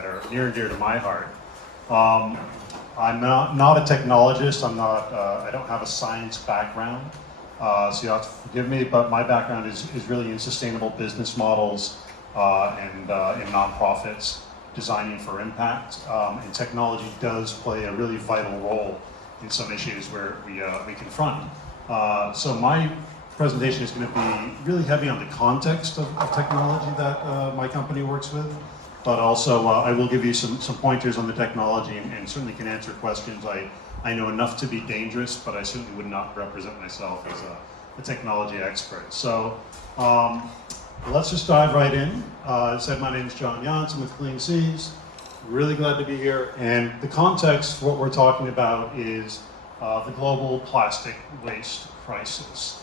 that are near and dear to my heart. I'm not a technologist. I don't have a science background, so you have to forgive me. But my background is really in sustainable business models and in nonprofits, designing for impact. And technology does play a really vital role in some issues where we confront. So my presentation is going to be really heavy on the context of technology that my company works with, but also I will give you some pointers on the technology and certainly can answer questions. I know enough to be dangerous, but I certainly would not represent myself as a technology expert. So let's just dive right in. As I said, my name is Yonce. I'm with Clean-Seas. Really glad to be here. And the context, what we're talking about is the global plastic waste crisis.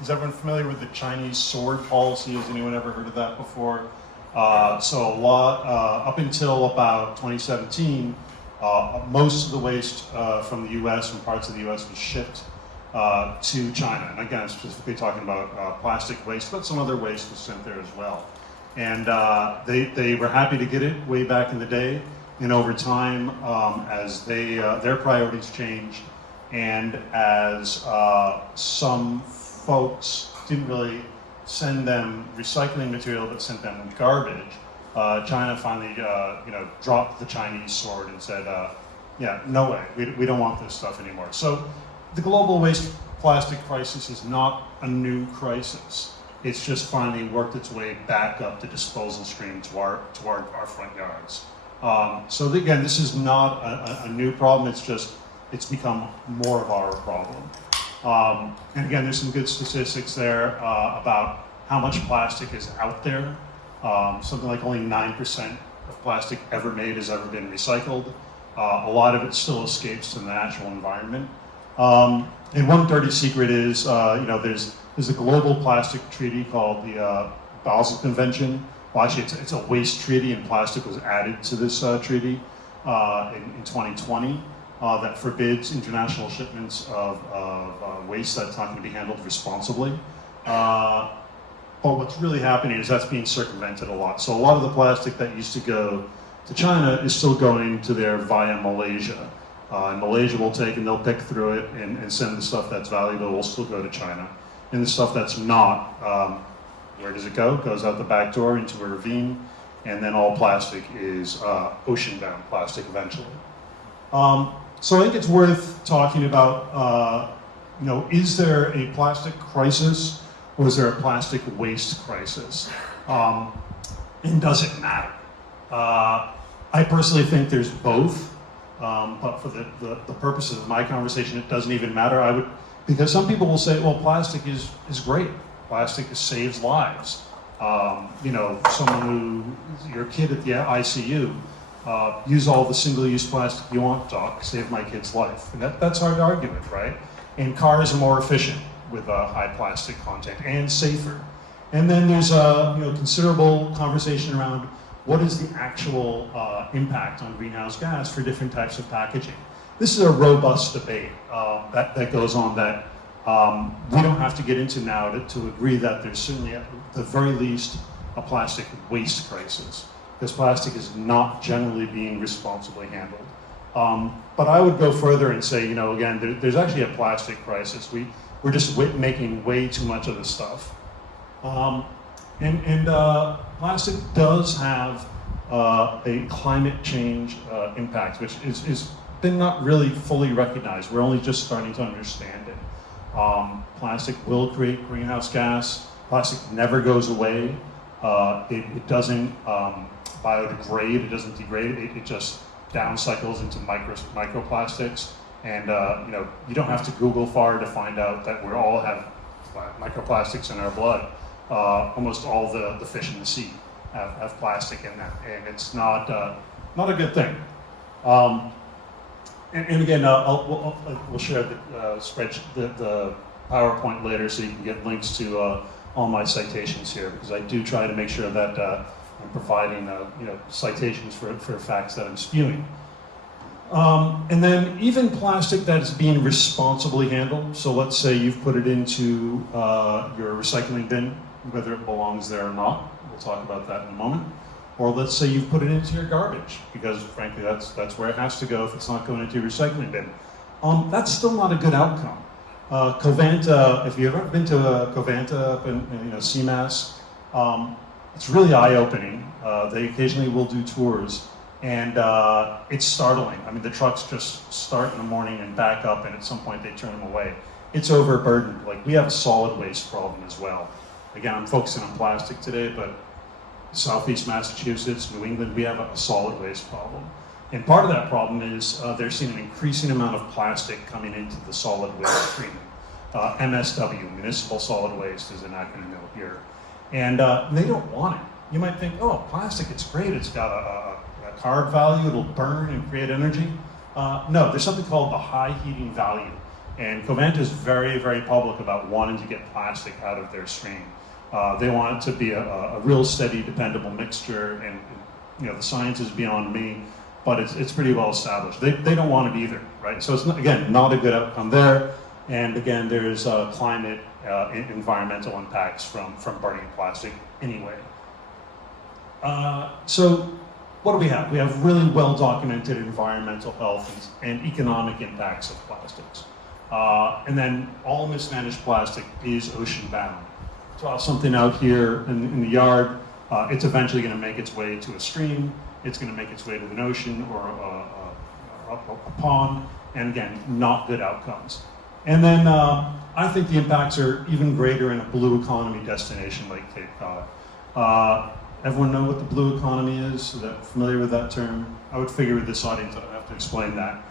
Is everyone familiar with the Chinese sword policy? Has anyone ever heard of that before? So a lot, up until about 2017, most of the waste from the US, from parts of the US, was shipped to China. And again, specifically talking about plastic waste, but some other waste was sent there as well. And they were happy to get it way back in the day. And over time, as their priorities changed, and as some folks didn't really send them recycling material, but sent them garbage, China finally dropped the Chinese sword and said, yeah, no way, we don't want this stuff anymore. So the global waste plastic crisis is not a new crisis. It's just finally worked its way back up the disposal stream to our front yards. So again, this is not a new problem, it's become more of our problem. And again, there's some good statistics there about how much plastic is out there. Something like only 9% of plastic ever made has ever been recycled. A lot of it still escapes to the natural environment. And one dirty secret is, there's a global plastic treaty called the Basel Convention. Well, actually, it's a waste treaty, and plastic was added to this treaty in 2020 that forbids international shipments of waste that's not going to be handled responsibly. But what's really happening is that's being circumvented a lot. So a lot of the plastic that used to go to China is still going to there via Malaysia. And Malaysia will take and they'll pick through it and send the stuff that's valuable will still go to China. And the stuff that's not, where does it go? It goes out the back door into a ravine, and then all plastic is ocean-bound plastic eventually. So I think it's worth talking about, is there a plastic crisis or is there a plastic waste crisis? And does it matter? I personally think there's both, but for the purposes of my conversation, it doesn't even matter. Because some people will say, well, plastic is great. Plastic saves lives. Someone your kid at the ICU, use all the single-use plastic you want, doc, save my kid's life. And that's hard to argue with, right? And cars are more efficient with high plastic content and safer. And then there's a considerable conversation around what is the actual impact on greenhouse gas for different types of packaging. This is a robust debate that goes on that we don't have to get into now to agree that there's certainly, at the very least, a plastic waste crisis, because plastic is not generally being responsibly handled. But I would go further and say, again, there's actually a plastic crisis. We're just making way too much of this stuff. Plastic does have a climate change impact, which is been not really fully recognized. We're only just starting to understand it. Plastic will create greenhouse gas. Plastic never goes away. It doesn't biodegrade. It doesn't degrade. It just downcycles into microplastics. And you don't have to Google far to find out that we all have microplastics in our blood. Almost all the fish in the sea have plastic in them, and it's not a good thing. And again, we'll share the spreadsheet, the PowerPoint later, so you can get links to all my citations here, because I do try to make sure that I'm providing citations for facts that I'm spewing. And then even plastic that is being responsibly handled. So let's say you've put it into your recycling bin, whether it belongs there or not. We'll talk about that in a moment. Or let's say you put it into your garbage, because frankly that's where it has to go if it's not going into your recycling bin. That's still not a good outcome. Covanta, if you've ever been to Covanta up in CMAS, it's really eye-opening. They occasionally will do tours, and it's startling. I mean, the trucks just start in the morning and back up, and at some point they turn them away. It's overburdened. Like, we have a solid waste problem as well. Again, I'm focusing on plastic today, but Southeast Massachusetts, New England, we have a solid waste problem. And part of that problem is they're seeing an increasing amount of plastic coming into the solid waste stream. MSW, Municipal Solid Waste, is an acronym here. And they don't want it. You might think, oh, plastic, it's great, it's got a carb value, it'll burn and create energy. No, there's something called the high heating value. And Covanta is very, very public about wanting to get plastic out of their stream. They want it to be a real steady, dependable mixture, and the science is beyond me, but it's pretty well established. They don't want it either, right? So it's, again, not a good outcome there. And again, there's climate, environmental impacts from burning plastic anyway. So what do we have? We have really well-documented environmental health and economic impacts of plastics. And then all mismanaged plastic is ocean-bound. Toss something out here in the yard, it's eventually going to make its way to a stream, it's going to make its way to an ocean or a pond, and again, not good outcomes. And then I think the impacts are even greater in a blue economy destination like Cape Cod. Everyone know what the blue economy is? Is that familiar with that term? I would figure with this audience I don't have to explain that.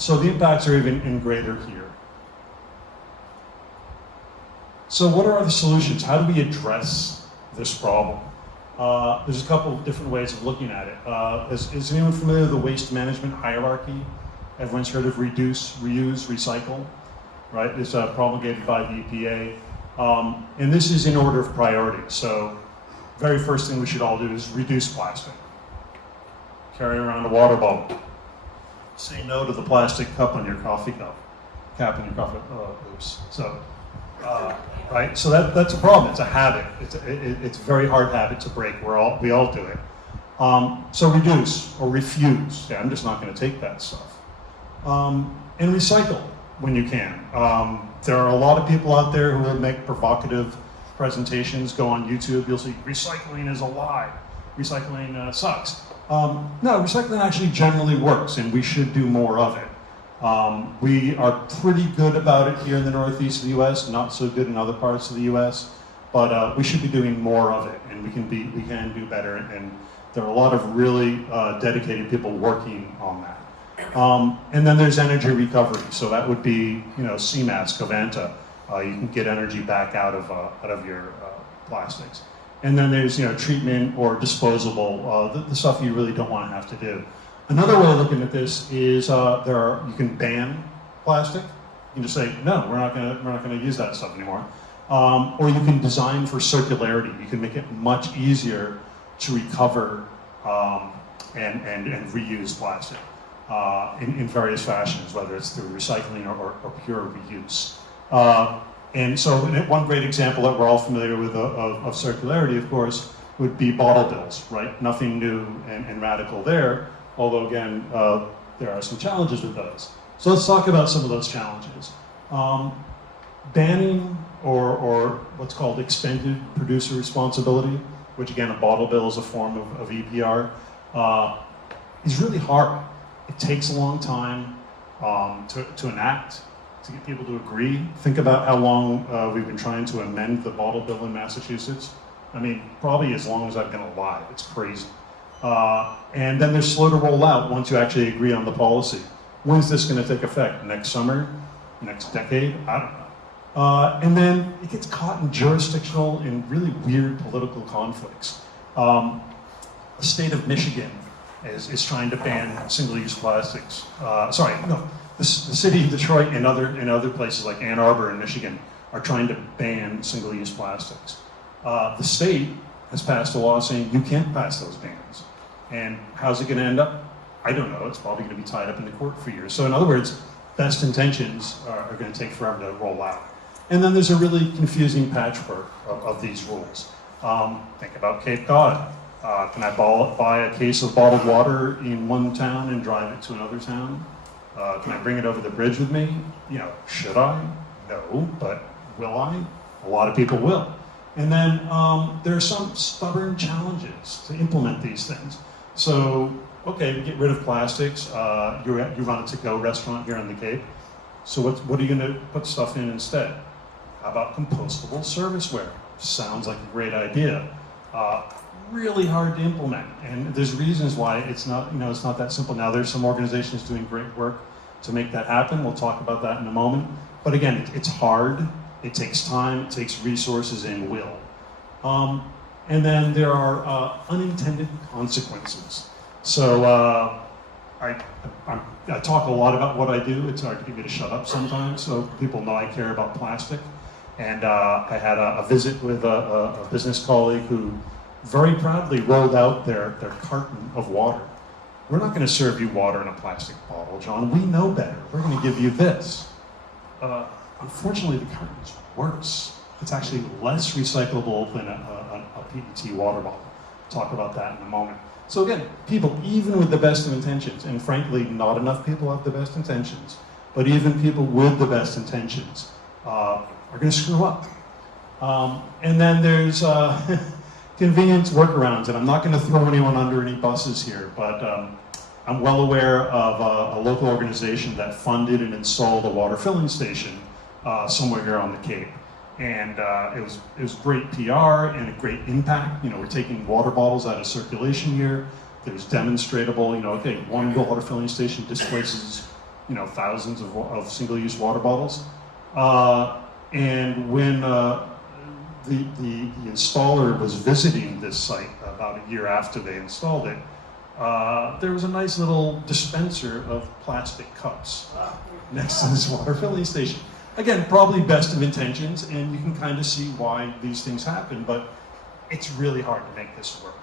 So the impacts are even greater here. So what are the solutions? How do we address this problem? There's a couple of different ways of looking at it. Is anyone familiar with the waste management hierarchy? Everyone's heard of reduce, reuse, recycle, right? It's promulgated by the EPA. And this is in order of priority. So very first thing we should all do is reduce plastic. Carry around a water bottle. Say no to the plastic cup on your coffee cup. Cap in your coffee, oops. So, right, so that's a problem. It's a habit. It's a very hard habit to break. We all do it. So reduce or refuse. Yeah, I'm just not going to take that stuff. And recycle when you can. There are a lot of people out there who will make provocative presentations. Go on YouTube, you'll see recycling is a lie. Recycling sucks. No, recycling actually generally works, and we should do more of it. We are pretty good about it here in the northeast of the U.S., not so good in other parts of the U.S., but we should be doing more of it, and we can do better, and there are a lot of really dedicated people working on that. And then there's energy recovery, so that would be, CMAS, Covanta. You can get energy back out of your plastics. And then there's treatment or disposable, the stuff you really don't want to have to do. Another way of looking at this is you can ban plastic. You can just say no, we're not going to use that stuff anymore. Or you can design for circularity. You can make it much easier to recover and reuse plastic in various fashions, whether it's through recycling or pure reuse. And so one great example that we're all familiar with of circularity, of course, would be bottle bills, right? Nothing new and radical there, although again, there are some challenges with those. So let's talk about some of those challenges. Banning or what's called extended producer responsibility, which again, a bottle bill is a form of EPR, is really hard. It takes a long time to enact, to get people to agree. Think about how long we've been trying to amend the bottle bill in Massachusetts. I mean, probably as long as I've been alive. It's crazy. And then they're slow to roll out once you actually agree on the policy. When's this going to take effect? Next summer? Next decade? I don't know. And then it gets caught in jurisdictional and really weird political conflicts. The state of Michigan is trying to ban single-use plastics. The city of Detroit and other places like Ann Arbor in Michigan are trying to ban single-use plastics. The state has passed a law saying you can't pass those bans. And how's it going to end up? I don't know. It's probably going to be tied up in the court for years. So in other words, best intentions are going to take forever to roll out. And then there's a really confusing patchwork of these rules. Think about Cape Cod. Can I buy a case of bottled water in one town and drive it to another town? Can I bring it over the bridge with me? You know, should I? No, but will I? A lot of people will. And then there are some stubborn challenges to implement these things. So, okay, we get rid of plastics. You run a to-go restaurant here on the Cape. So what are you going to put stuff in instead? How about compostable serviceware? Sounds like a great idea. Really hard to implement, and there's reasons why it's not, it's not that simple. Now there's some organizations doing great work to make that happen. We'll talk about that in a moment. But again, it's hard. It takes time. It takes resources and will. And then there are unintended consequences. So I talk a lot about what I do. It's hard to get me to shut up sometimes, so people know I care about plastic. And I had a visit with a business colleague who very proudly rolled out their carton of water. We're not going to serve you water in a plastic bottle, John. We know better. We're going to give you this. Unfortunately, the carton's worse. It's actually less recyclable than a PET water bottle. Talk about that in a moment. So again, people, even with the best of intentions, and frankly, not enough people have the best intentions, but even people with the best intentions are going to screw up. And then there's convenience workarounds, and I'm not going to throw anyone under any buses here, but I'm well aware of a local organization that funded and installed a water filling station somewhere here on the Cape. And it was great PR and a great impact. We're taking water bottles out of circulation here. There's demonstratable, okay, one water filling station displaces, thousands of single-use water bottles. And when the installer was visiting this site about a year after they installed it, there was a nice little dispenser of plastic cups next to this water filling station. Again, probably best of intentions, and you can kind of see why these things happen, but it's really hard to make this work.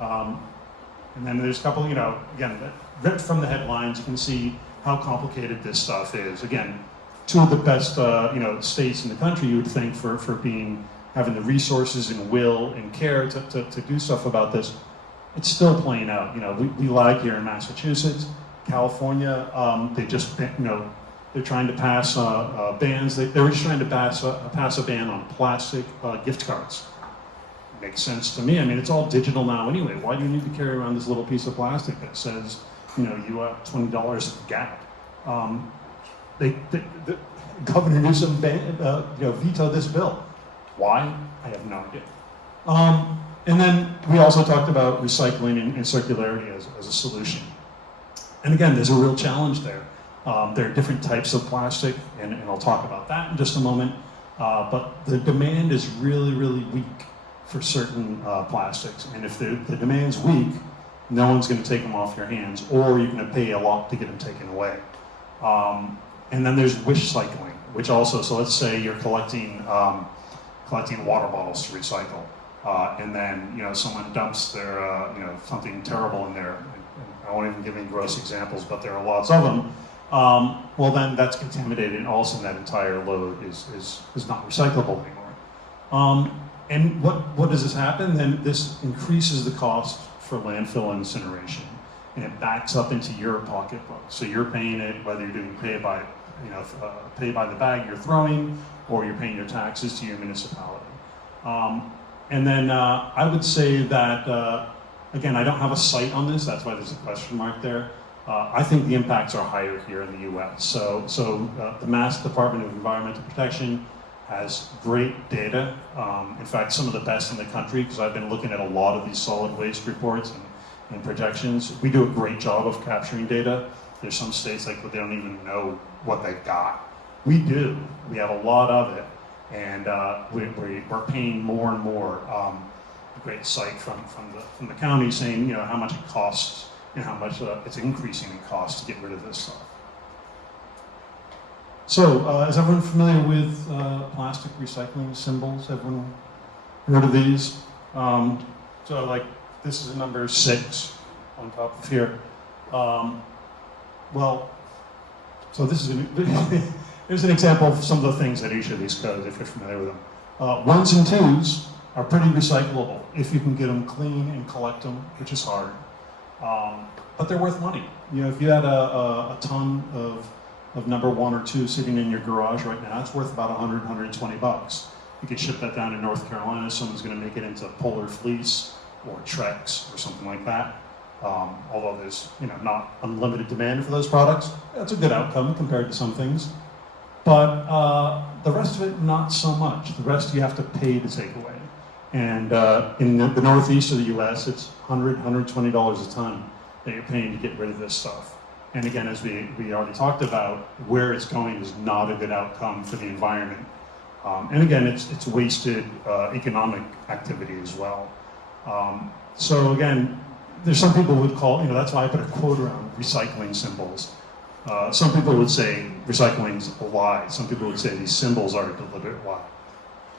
And then there's a couple, again, ripped from the headlines, you can see how complicated this stuff is. Again, two of the best, states in the country, you would think, for having the resources and will and care to do stuff about this. It's still playing out. We lag here in Massachusetts, California. They just, they're trying to pass bans. They were just trying to pass a ban on plastic gift cards. Makes sense to me. I mean, it's all digital now anyway. Why do you need to carry around this little piece of plastic that says, you have $20 a gap? The Governor Newsom vetoed this bill. Why? I have no idea. And then we also talked about recycling and circularity as a solution. And again, there's a real challenge there. There are different types of plastic, and I'll talk about that in just a moment. But the demand is really, really weak for certain plastics. And if the demand's weak, no one's going to take them off your hands, or you're going to pay a lot to get them taken away. And then there's wish cycling, which also, so let's say you're collecting water bottles to recycle, and then someone dumps their something terrible in there. And I won't even give any gross examples, but there are lots of them. Well, then that's contaminated, and all of a sudden that entire load is not recyclable anymore. And what does this happen? Then this increases the cost for landfill incineration, and it backs up into your pocketbook. So you're paying it, whether you're doing pay by the bag you're throwing, or you're paying your taxes to your municipality. And then I would say that, again, I don't have a site on this, that's why there's a question mark there. I think the impacts are higher here in the US. So the Mass Department of Environmental Protection has great data. In fact, some of the best in the country, because I've been looking at a lot of these solid waste reports and projections. We do a great job of capturing data. There's some states where they don't even know what they've got. We do. We have a lot of it, and we're paying more and more. A great site from the county saying how much it costs and how much it's increasing in cost to get rid of this stuff. So, is everyone familiar with plastic recycling symbols? Everyone heard of these? So, like, this is number 6 on top of here. Well, so this is here's an example of some of the things that each of these codes, if you're familiar with them. 1s and 2s are pretty recyclable if you can get them clean and collect them, which is hard. But they're worth money. You know, if you had a ton of number 1 or 2 sitting in your garage right now, it's worth about 100, 120 bucks. You could ship that down to North Carolina, someone's gonna make it into Polar Fleece or Trex or something like that. Although there's, you know, not unlimited demand for those products, that's a good outcome compared to some things. But the rest of it, not so much. The rest you have to pay to take away. And in the northeast of the US, it's $100, $120 a ton that you're paying to get rid of this stuff. And again, as we already talked about, where it's going is not a good outcome for the environment. And again, it's wasted economic activity as well. So again, there's some people would call, you know, that's why I put a quote around recycling symbols. Some people would say recycling's a lie. Some people would say these symbols are a deliberate lie.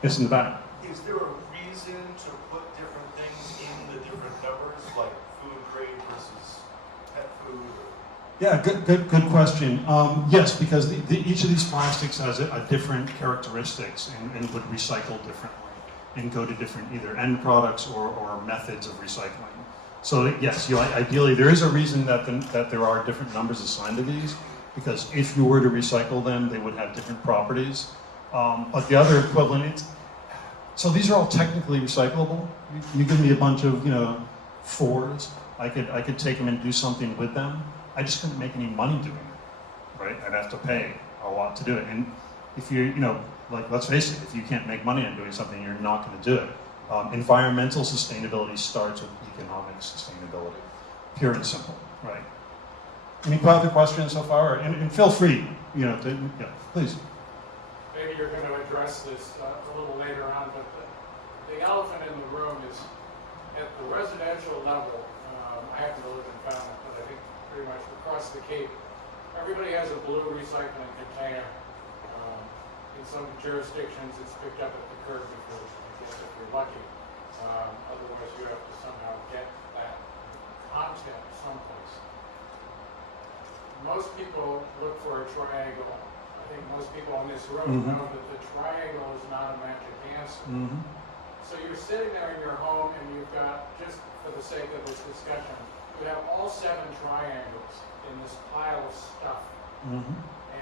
It's in the back. Is there a reason to put different things in the different numbers, like food grade versus pet food? Yeah, good question. Yes, because each of these plastics has a different characteristics and would recycle differently and go to different either end products or methods of recycling. So yes, ideally there is a reason that there are different numbers assigned to these, because if you were to recycle them, they would have different properties. But the other equivalent, so these are all technically recyclable. You give me a bunch of, you know, 4s, I could take them and do something with them. I just couldn't make any money doing it, right? I'd have to pay a lot to do it. And if you know, like, let's face it, if you can't make money on doing something, you're not going to do it. Environmental sustainability starts with economic sustainability, pure and simple, right? Any other questions so far? And feel free, you know, yeah, please. Maybe you're going to address this a little later on, but the elephant in the room is at the residential level. I happen to live in Falmouth, but I think pretty much across the Cape, everybody has a blue recycling container. In some jurisdictions, it's picked up at the curb if you're lucky. Otherwise, you have to somehow get that content someplace. Most people look for a triangle. I think most people in this room know that the triangle is not a magic answer. So you're sitting there in your home and you've got, just for the sake of this discussion, you have all 7 triangles in this pile of stuff.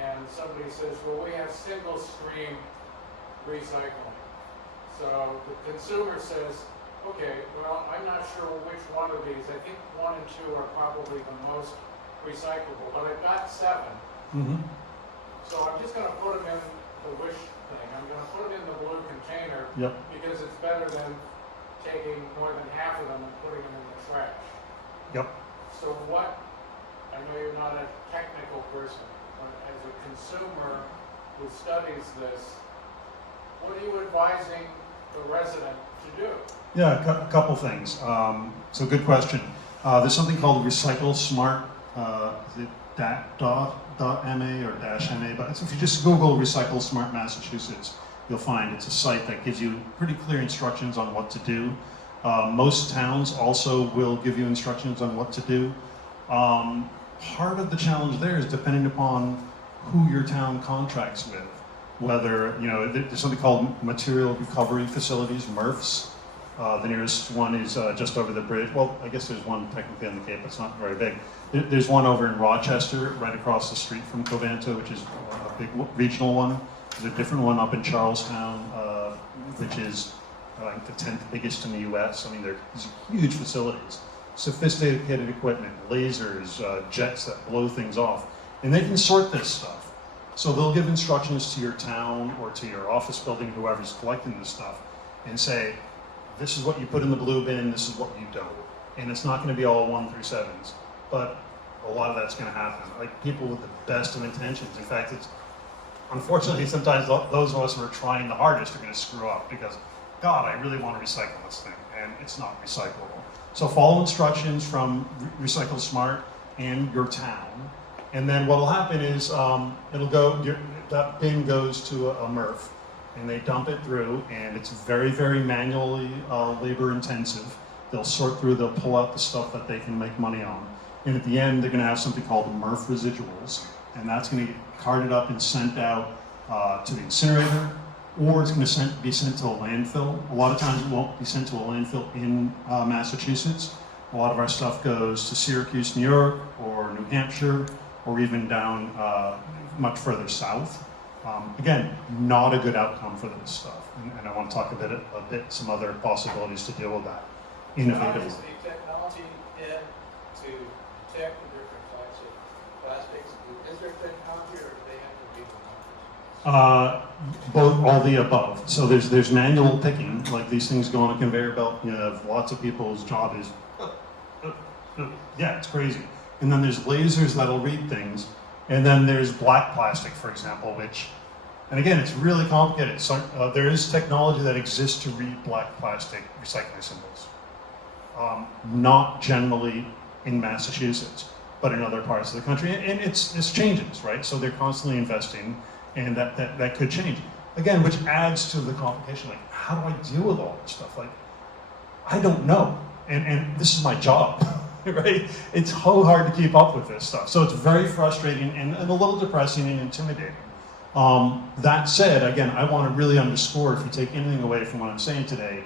And somebody says, well, we have single stream recycling. So the consumer says, okay, well, I'm not sure which one of these. I think 1 and 2 are probably the most recyclable, but I've got 7. So I'm just going to put them in the wish thing. I'm going to put them in the blue container because it's better than taking more than half of them and putting them in the trash. So what, I know you're not a technical person, but as a consumer who studies this, what are you advising the resident to do? Yeah, a couple things. So good question. There's something called Recycle Smart. Is it .ma or -ma? But if you just Google Recycle Smart Massachusetts, you'll find it's a site that gives you pretty clear instructions on what to do. Most towns also will give you instructions on what to do. Part of the challenge there is depending upon who your town contracts with. Whether, you know, there's something called Material Recovery Facilities, MRFs. The nearest one is just over the bridge. Well, I guess there's one technically on the Cape, but it's not very big. There's one over in Rochester, right across the street from Covanta, which is a big regional one. There's a different one up in Charlestown, which is I think the 10th biggest in the US. I mean, they're huge facilities, sophisticated equipment, lasers, jets that blow things off. And they can sort this stuff. So they'll give instructions to your town or to your office building, whoever's collecting this stuff, and say, this is what you put in the blue bin, this is what you don't. And it's not gonna be all 1 through 7s, but a lot of that's gonna happen. Like people with the best of intentions. In fact, it's, unfortunately, sometimes those of us who are trying the hardest are gonna screw up because, God, I really wanna recycle this thing, and it's not recyclable. So follow instructions from Recycle Smart and your town. And then what'll happen is it'll go, that bin goes to a MRF, and they dump it through, and it's very, very manually labor intensive. They'll sort through, they'll pull out the stuff that they can make money on. And at the end, they're gonna have something called MRF residuals, and that's gonna get carted up and sent out to the incinerator, or it's going to be sent to a landfill. A lot of times it won't be sent to a landfill in Massachusetts. A lot of our stuff goes to Syracuse, New York, or New Hampshire, or even down much further south. Again, not a good outcome for this stuff, and I want to talk a bit some other possibilities to deal with that innovatively. Is the technology in to detect the different types of plastics? Is there technology, or do they have to be the numbers? Both, all the above. So there's manual picking, like these things go on a conveyor belt. You have lots of people whose job is, yeah, it's crazy. And then there's lasers that'll read things, and then there's black plastic, for example, which, and again, it's really complicated. So there is technology that exists to read black plastic recycling symbols. Not generally in Massachusetts, but in other parts of the country, and it's changes, right? So they're constantly investing, and that could change. Again, which adds to the complication. Like, how do I deal with all this stuff? Like, I don't know, and this is my job, right? It's so hard to keep up with this stuff. So it's very frustrating and a little depressing and intimidating. That said, again, I want to really underscore, if you take anything away from what I'm saying today,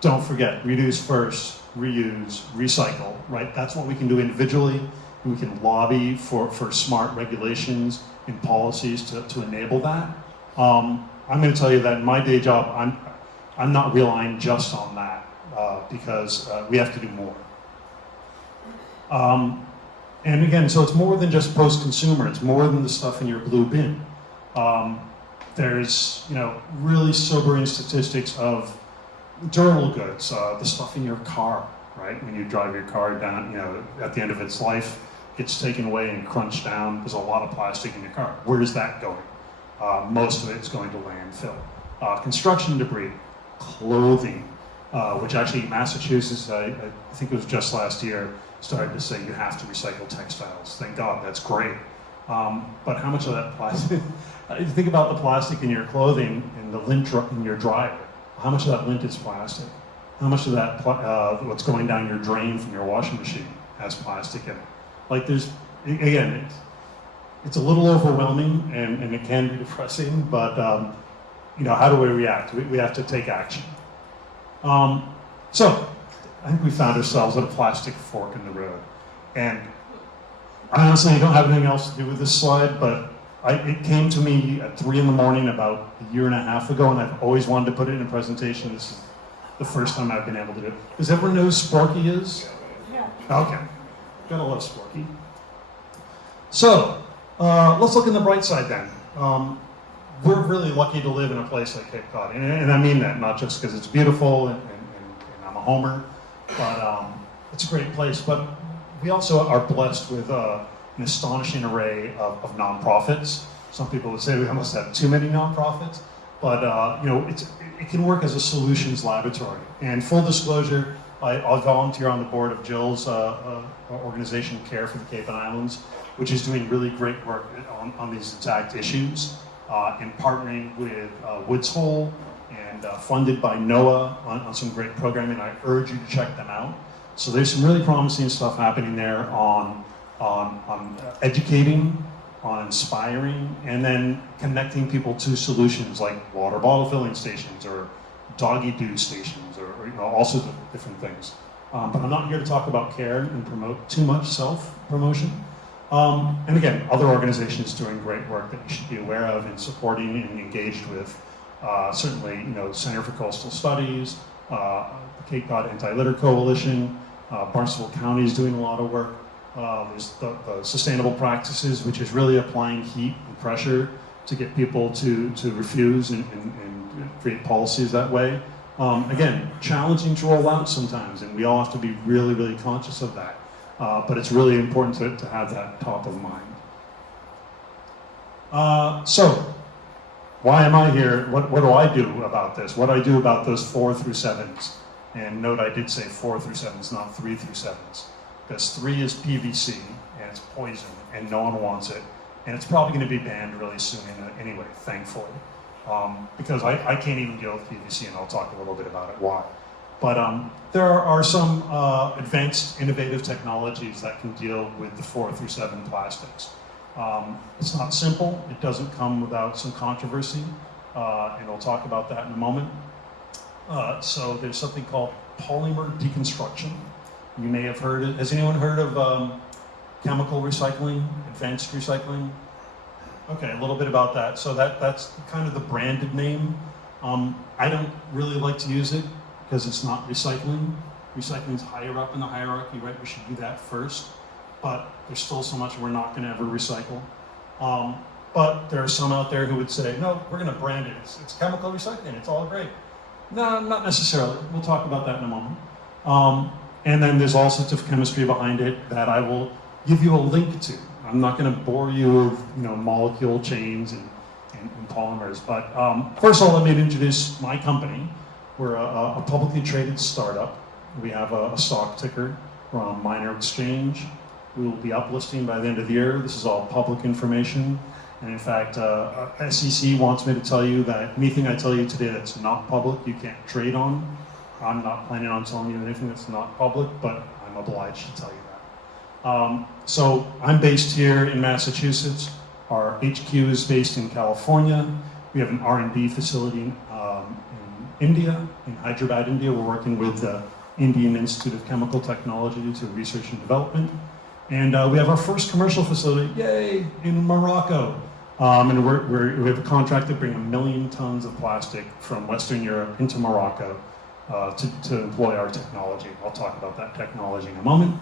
don't forget, reduce first, reuse, recycle, right? That's what we can do individually. We can lobby for smart regulations and policies to enable that. I'm going to tell you that in my day job, I'm not relying just on that because we have to do more. And again, so it's more than just post-consumer. It's more than the stuff in your blue bin. There's, really sobering statistics of durable goods, the stuff in your car, right? When you drive your car down, at the end of its life, it's taken away and crunched down. There's a lot of plastic in your car. Where is that going? Most of it's going to landfill. Construction debris, clothing, which actually Massachusetts, I think it was just last year, started to say you have to recycle textiles. Thank God, that's great. But how much of that plastic, you think about the plastic in your clothing and the lint in your dryer. How much of that lint is plastic? How much of that, what's going down your drain from your washing machine has plastic in it? Like again, it's a little overwhelming and it can be depressing, but how do we react? We have to take action. So I think we found ourselves at a plastic fork in the road. And honestly, I don't have anything else to do with this slide, but it came to me at 3 in the morning about a year and a half ago, and I've always wanted to put it in a presentation. This is the first time I've been able to do it. Does everyone know who Sporky is? Yeah. Okay. Gotta love Sporky. So, let's look in the bright side then. We're really lucky to live in a place like Cape Cod, and I mean that not just because it's beautiful and I'm a homer, but it's a great place. But we also are blessed with an astonishing array of nonprofits. Some people would say we almost have too many nonprofits, but it can work as a solutions laboratory. And full disclosure, I volunteer on the board of Jill's organization, Care for the Cape and Islands, which is doing really great work on these exact issues, and partnering with Woods Hole and funded by NOAA on some great programming. I urge you to check them out. So there's some really promising stuff happening there on educating, on inspiring, and then connecting people to solutions like water bottle filling stations or doggy do stations or all sorts of different things. But I'm not here to talk about care and promote too much self-promotion. And again, other organizations doing great work that you should be aware of and supporting and engaged with. Certainly, Center for Coastal Studies, the Cape Cod Anti-Litter Coalition, Barnstable County is doing a lot of work. There's the Sustainable Practices, which is really applying heat and pressure to get people to refuse and create policies that way. Again, challenging to roll out sometimes, and we all have to be really, really conscious of that. But it's really important to have that top of mind. So, why am I here? What do I do about this? What do I do about those 4 through 7s? And note I did say 4 through 7s, not 3 through 7s. Because 3 is PVC, and it's poison, and no one wants it. And it's probably going to be banned really soon anyway, thankfully. Because I can't even deal with PVC, and I'll talk a little bit about it why. But there are some advanced innovative technologies that can deal with the 4 through 7 plastics. It's not simple. It doesn't come without some controversy. and we'll talk about that in a moment. So there's something called polymer deconstruction. You may have heard it. Has anyone heard of chemical recycling, advanced recycling? Okay, a little bit about that. So that's kind of the branded name. I don't really like to use it because it's not recycling. Recycling's higher up in the hierarchy, right? We should do that first. But there's still so much we're not going to ever recycle. But there are some out there who would say, no, we're going to brand it. It's chemical recycling. It's all great. No, not necessarily. We'll talk about that in a moment. And then there's all sorts of chemistry behind it that I will give you a link to. I'm not going to bore you with molecule chains and polymers. But first of all, let me introduce my company. We're a publicly traded startup. We have a stock ticker. We're on minor exchange. We will be uplisting by the end of the year. This is all public information. And in fact, SEC wants me to tell you that anything I tell you today that's not public, you can't trade on. I'm not planning on telling you anything that's not public, but I'm obliged to tell you that. So I'm based here in Massachusetts. Our HQ is based in California. We have an R&D facility in India, in Hyderabad, India. We're working with the Indian Institute of Chemical Technology to research and development. And we have our first commercial facility, yay, in Morocco. And we have a contract to bring 1 million tons of plastic from Western Europe into Morocco to employ our technology. I'll talk about that technology in a moment.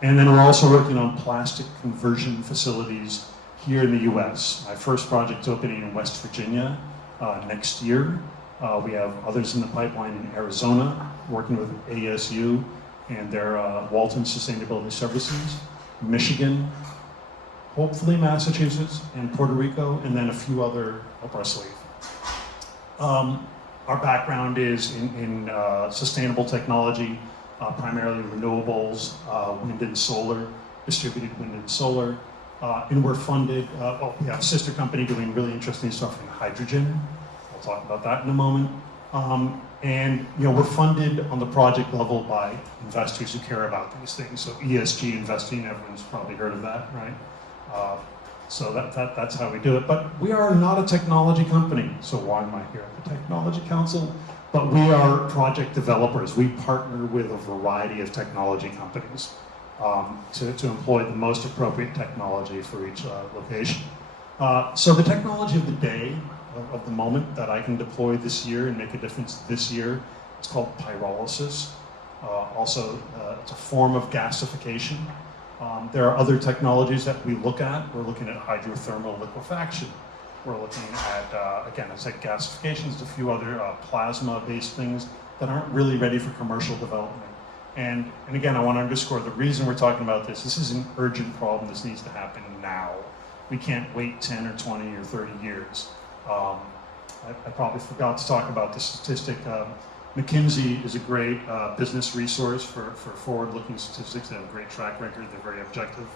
And then we're also working on plastic conversion facilities here in the US. My first project's opening in West Virginia next year. We have others in the pipeline in Arizona, working with ASU and their Walton Sustainability Services, Michigan, hopefully Massachusetts, and Puerto Rico, and then a few other up our sleeve. Our background is in sustainable technology, primarily renewables, wind and solar, distributed wind and solar, and we're funded, we have a sister company doing really interesting stuff in hydrogen. I'll talk about that in a moment. And we're funded on the project level by investors who care about these things. So ESG investing, everyone's probably heard of that, right? So that's how we do it. But we are not a technology company. So why am I here at the Technology Council? But we are project developers. We partner with a variety of technology companies to employ the most appropriate technology for each location. So the technology of the day, of the moment that I can deploy this year and make a difference this year, it's called pyrolysis. Also, it's a form of gasification. There are other technologies that we look at. We're looking at hydrothermal liquefaction. We're looking at, again, I said gasification, there's a few other plasma-based things that aren't really ready for commercial development. And again, I want to underscore the reason we're talking about this is an urgent problem. This needs to happen now. We can't wait 10 or 20 or 30 years. I probably forgot to talk about the statistic. McKinsey is a great business resource for forward-looking statistics. They have a great track record. They're very objective.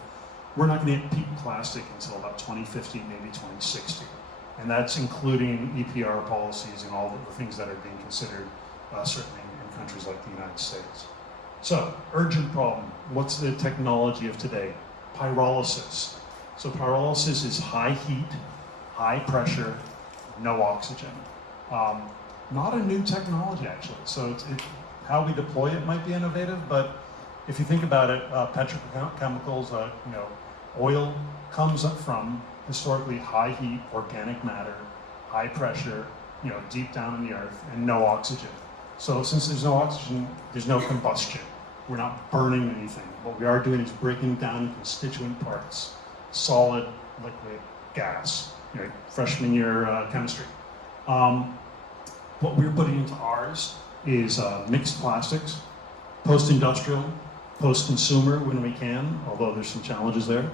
We're not going to hit peak plastic until about 2050, maybe 2060. And that's including EPR policies and all the things that are being considered, certainly in countries like the United States. So, urgent problem. What's the technology of today? Pyrolysis. So pyrolysis is high heat, high pressure, no oxygen. Not a new technology, actually. So how we deploy it might be innovative, but if you think about it, petrochemicals, oil comes up from historically high heat, organic matter, high pressure, deep down in the earth, and no oxygen. So since there's no oxygen, there's no combustion. We're not burning anything. What we are doing is breaking down constituent parts, solid, liquid, gas. Freshman year chemistry. What we're putting into ours is mixed plastics, post-industrial, post-consumer when we can, although there's some challenges there,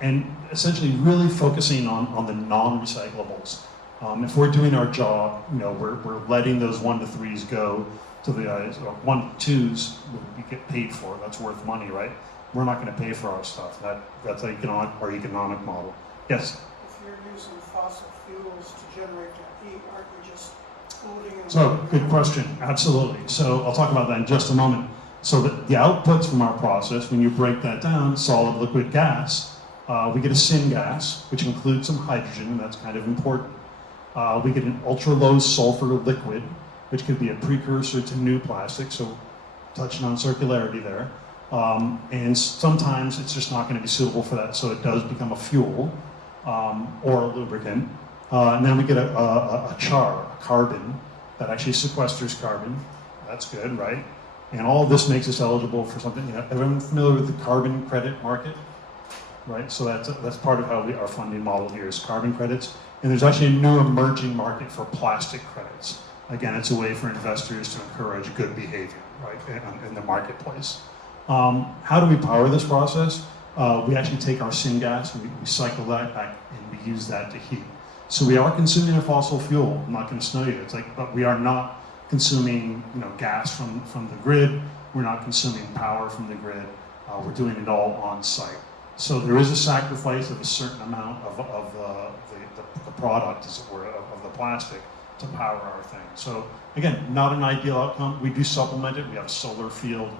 and essentially really focusing on the non-recyclables. If we're doing our job, we're letting those 1 to 3s go to the 1 to 2s we get paid for. That's worth money, right? We're not going to pay for our stuff. That's our economic model. Yes. If you're using fossil fuels to generate that heat, aren't you just polluting? So, good question. Absolutely. So I'll talk about that in just a moment. So the outputs from our process, when you break that down, solid, liquid, gas, we get a syngas, which includes some hydrogen. That's kind of important. We get an ultra-low sulfur liquid, which could be a precursor to new plastic, so touching on circularity there. And sometimes it's just not going to be suitable for that, so it does become a fuel or a lubricant. And then we get a char, a carbon, that actually sequesters carbon. That's good, right? And all of this makes us eligible for something. Everyone familiar with the carbon credit market? Right, so that's part of how our funding model here is carbon credits. And there's actually a new emerging market for plastic credits. Again, it's a way for investors to encourage good behavior, right, in the marketplace. How do we power this process? We actually take our syngas and we cycle that back and we use that to heat. So we are consuming a fossil fuel. I'm not going to snow you. But we are not consuming, gas from the grid. We're not consuming power from the grid. We're doing it all on site. So there is a sacrifice of a certain amount of the product, as it were, of the plastic to power our thing. So again, not an ideal outcome. We do supplement it. We have a solar field.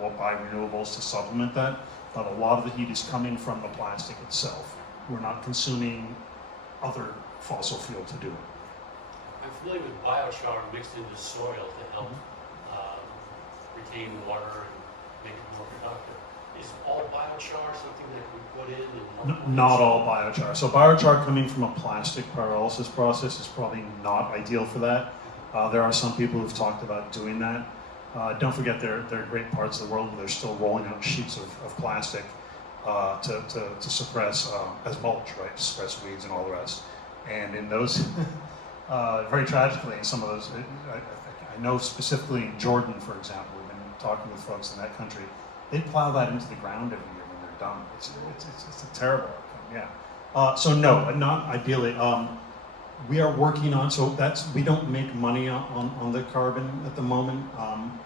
We'll buy renewables to supplement that. But a lot of the heat is coming from the plastic itself. We're not consuming other fossil fuel to do it. I'm familiar with biochar mixed into soil to help retain water and make it more productive. Is all biochar something that we put in? And Not all biochar. So biochar coming from a plastic pyrolysis process is probably not ideal for that. There are some people who've talked about doing that. Don't forget there are great parts of the world where they're still rolling out sheets of plastic to suppress as mulch, right? To suppress weeds and all the rest. And in those, very tragically, some of those, I know specifically in Jordan, for example, we've been talking with folks in that country. They plow that into the ground every year when they're done. It's a terrible outcome, yeah. So no, not ideally. We are working on, we don't make money on the carbon at the moment.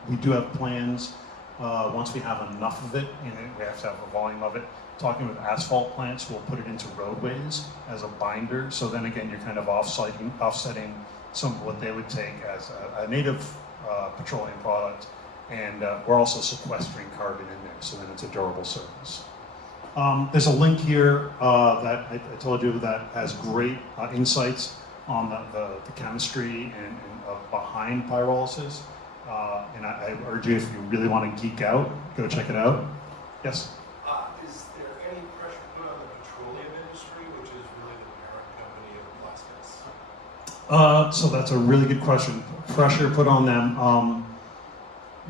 We do have plans, once we have enough of it, and we have to have a volume of it. Talking with asphalt plants, we'll put it into roadways as a binder. So then again, you're kind of offsetting some of what they would take as a native petroleum product. And we're also sequestering carbon in there, so then it's a durable surface. There's a link here that I told you that has great insights on the chemistry and behind pyrolysis. And I urge you, if you really want to geek out, go check it out. Yes? Is there any pressure put on the petroleum industry, which is really the parent company of plastics? So that's a really good question. Pressure put on them.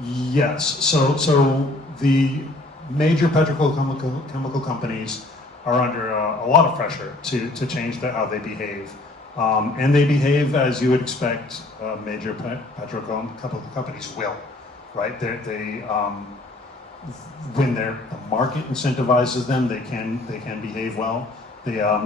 Yes. So the major petrochemical companies are under a lot of pressure to change how they behave. And they behave as you would expect major petrochemical companies will, right? When the market incentivizes them, they can behave well.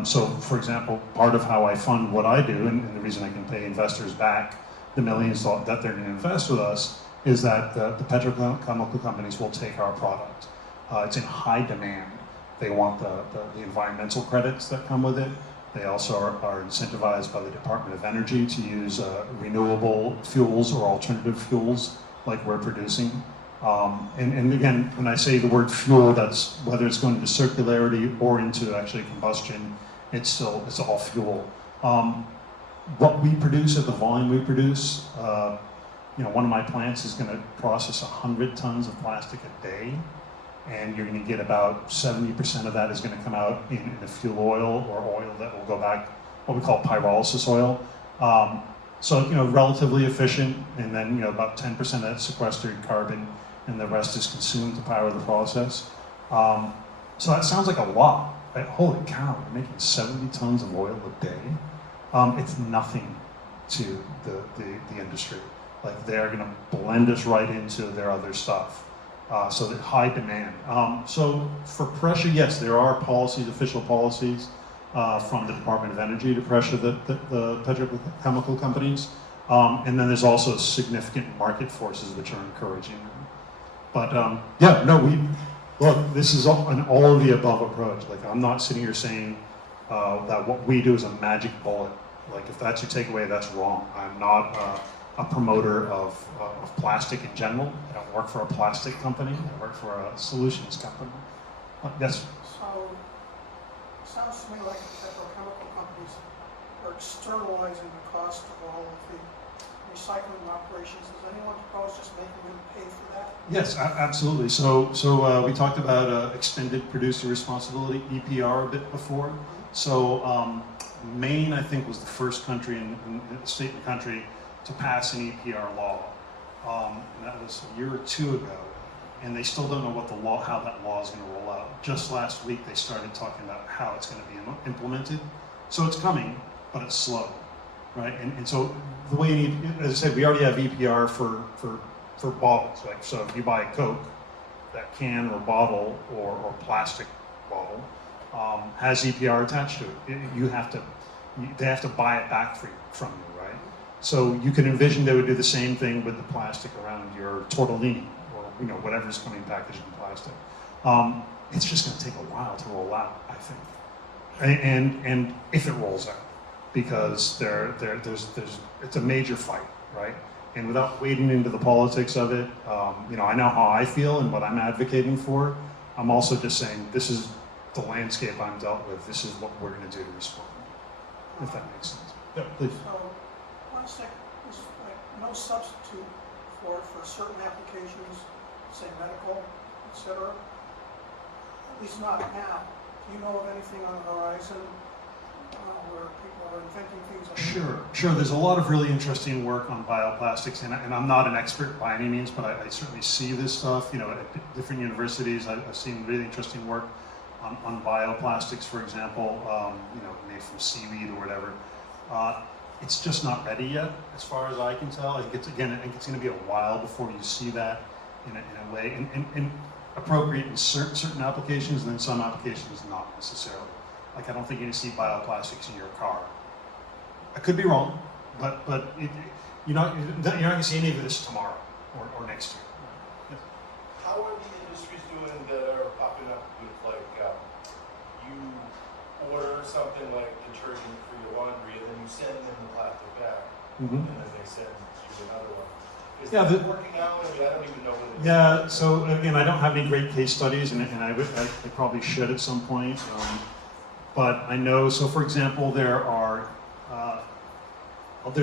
So, for example, part of how I fund what I do, and the reason I can pay investors back the millions that they're going to invest with us, is that the petrochemical companies will take our product. It's in high demand. They want the environmental credits that come with it. They also are incentivized by the Department of Energy to use renewable fuels or alternative fuels like we're producing. And again, when I say the word fuel, that's whether it's going into circularity or into actually combustion, it's all fuel. What we produce at the volume we produce, one of my plants is going to process 100 tons of plastic a day, and you're going to get about 70% of that is going to come out in a fuel oil or oil that will go back, what we call pyrolysis oil. So relatively efficient, and then about 10% of that sequestered carbon, and the rest is consumed to power the process. So that sounds like a lot. Right? Holy cow, we're making 70 tons of oil a day. It's nothing to the industry. Like, they're going to blend us right into their other stuff. So that high demand. So for pressure, yes, there are policies, official policies from the Department of Energy to pressure the petrochemical companies. And then there's also significant market forces which are encouraging them. But look, this is an all of the above approach. Like, I'm not sitting here saying that what we do is a magic bullet. Like, if that's your takeaway, that's wrong. I'm not a promoter of plastic in general. I don't work for a plastic company. I work for a solutions company. Yes? So, it sounds to me like the petrochemical companies we're externalizing the cost of all of the recycling operations. Does anyone propose just making them pay for that? Yes, absolutely. So we talked about extended producer responsibility, EPR, a bit before. So Maine, I think, was the first country in the state in the country to pass an EPR law. And that was a year or two ago. And they still don't know what the law, how that law is going to roll out. Just last week, they started talking about how it's going to be implemented. So it's coming, but it's slow, right? And so the way you need, as I said, we already have EPR for bottles. Like, so if you buy Coke, that can or bottle or plastic bottle has EPR attached to it. They have to buy it back from you, right? So you can envision they would do the same thing with the plastic around your tortellini or whatever's coming packaged in plastic. It's just going to take a while to roll out, I think, and if it rolls out, because it's a major fight, right? And without wading into the politics of it, I know how I feel and what I'm advocating for. I'm also just saying this is the landscape I'm dealt with. This is what we're going to do to respond, if that makes sense. Yeah, please. So, plastic is like no substitute for certain applications, say medical, etc. At least not now. Do you know of anything on the horizon where people are inventing things like Sure. There's a lot of really interesting work on bioplastics, and I'm not an expert by any means, but I certainly see this stuff. At different universities, I've seen really interesting work on bioplastics, for example, made from seaweed or whatever. It's just not ready yet, as far as I can tell. I think it's going to be a while before you see that in a way, and appropriate in certain applications, and then some applications not necessarily. Like, I don't think you're going to see bioplastics in your car. I could be wrong, but you're not going to see any of this tomorrow or next year. How are the industries doing that are popping up with, like, you order something like detergent for your laundry, and then you send them the plastic bag, and then they send you another one? Is that working out? I mean, I don't even know what it is. Yeah, so again, I don't have any great case studies, and I probably should at some point. But I know, so for example, there's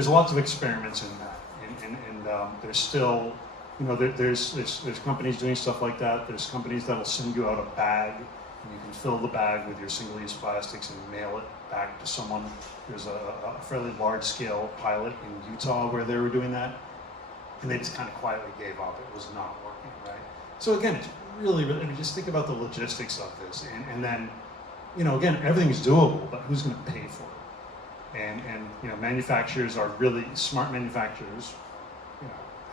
lots of experiments in that, and there's still, there's companies doing stuff like that. There's companies that'll send you out a bag, and you can fill the bag with your single-use plastics and mail it back to someone. There's a fairly large-scale pilot in Utah where they were doing that, and they just kind of quietly gave up. It was not working, right? So again, it's really, just think about the logistics of this, and then, again, everything's doable, but who's going to pay for it? And manufacturers are really smart manufacturers. I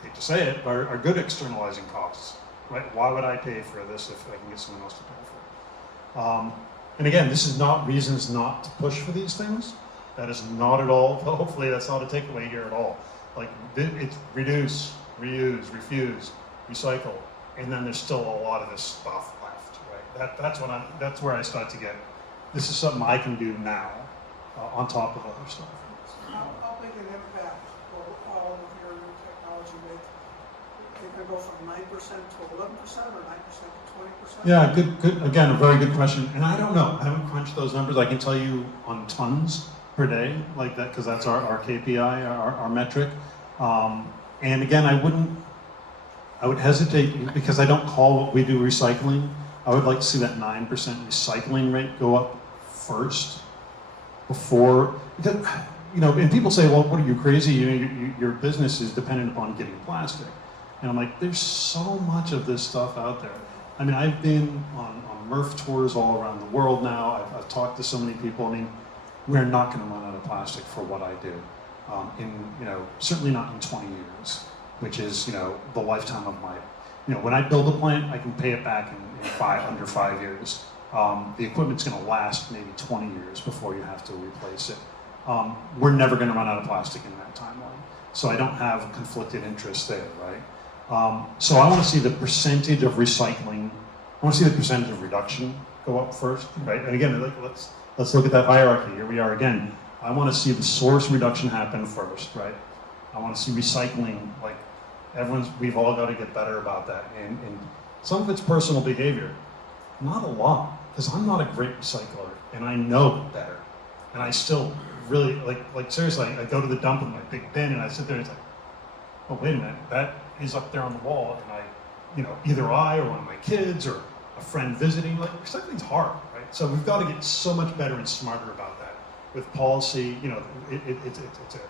hate to say it, but are good at externalizing costs, right? Why would I pay for this if I can get someone else to pay for it? And again, this is not reasons not to push for these things. That is not at all. Hopefully, that's not a takeaway here at all. Like, it's reduce, reuse, refuse, recycle, and then there's still a lot of this stuff left, right? That's where I start to get. This is something I can do now, on top of other stuff. how big an impact will all of your new technology make? It could go from 9% to 11% or 9% to 20%? Yeah, good. Again, a very good question. And I don't know. I haven't crunched those numbers. I can tell you on tons per day, like that, because that's our KPI, our metric. And again, I would hesitate because I don't call what we do recycling. I would like to see that 9% recycling rate go up first before, and people say, well, what are you, crazy? Your business is dependent upon getting plastic. And I'm like, there's so much of this stuff out there. I mean, I've been on MRF tours all around the world now. I've talked to so many people. I mean, we're not going to run out of plastic for what I do. Certainly not in 20 years, which is, the lifetime of my, when I build a plant, I can pay it back in under 5 years. The equipment's going to last maybe 20 years before you have to replace it. We're never going to run out of plastic in that timeline. So I don't have conflicted interests there, right? So I want to see the percentage of recycling, I want to see the percentage of reduction go up first, right? And again, let's look at that hierarchy. Here we are again. I want to see the source reduction happen first, right? I want to see recycling, like we've all got to get better about that. And some of it's personal behavior. Not a lot, because I'm not a great recycler, and I know better. And I still really, like seriously, I go to the dump with my big bin and I sit there and it's like, oh, wait a minute, that is up there on the wall, and either I or one of my kids or a friend visiting, like recycling's hard, right? So we've got to get so much better and smarter about that with policy. It's a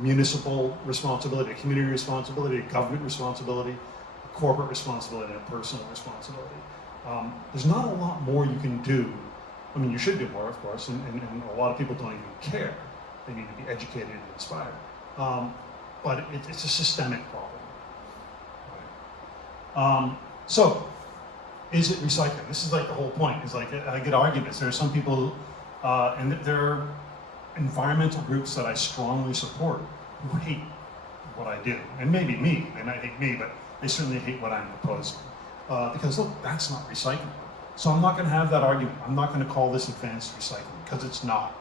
municipal responsibility, a community responsibility, a government responsibility, a corporate responsibility, and a personal responsibility. There's not a lot more you can do. I mean, you should do more, of course, and a lot of people don't even care. They need to be educated and inspired. But it's a systemic problem. Right? So, is it recycling? This is like the whole point. Is like I get arguments. There are some people, and there are environmental groups that I strongly support who hate what I do, and maybe me. They might hate me, but they certainly hate what I'm proposing because look, that's not recycling. So I'm not going to have that argument. I'm not going to call this advanced recycling because it's not.